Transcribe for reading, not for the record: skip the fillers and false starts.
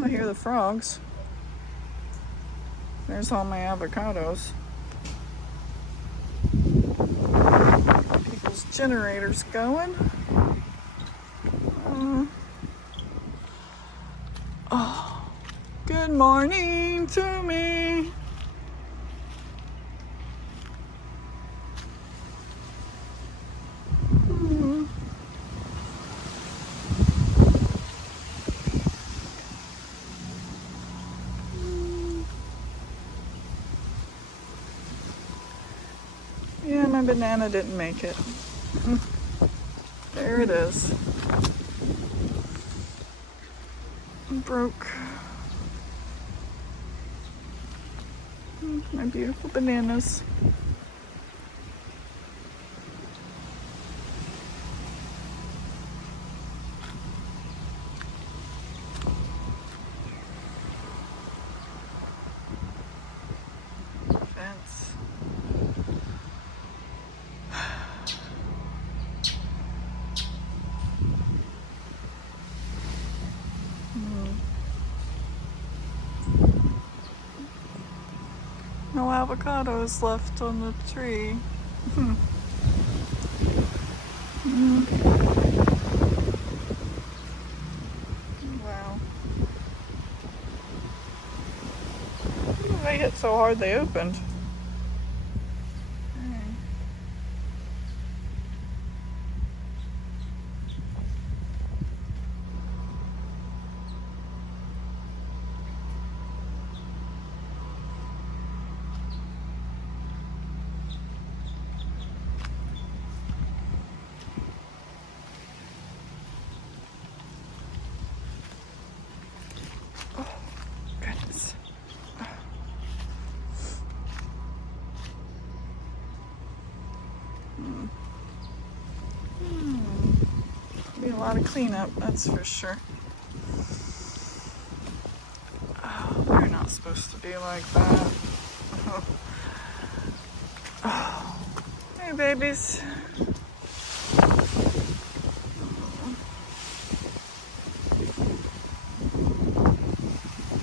I hear the frogs. There's all my avocados. People's generators going. Oh, good morning to me. Yeah, my banana didn't make it. There it is. Broke. My beautiful bananas. Fence. No avocados left on the tree. Wow. They hit so hard they opened. Oh, goodness. Be a lot of cleanup, that's for sure. Oh, they're not supposed to be like that. Oh. Hey, babies.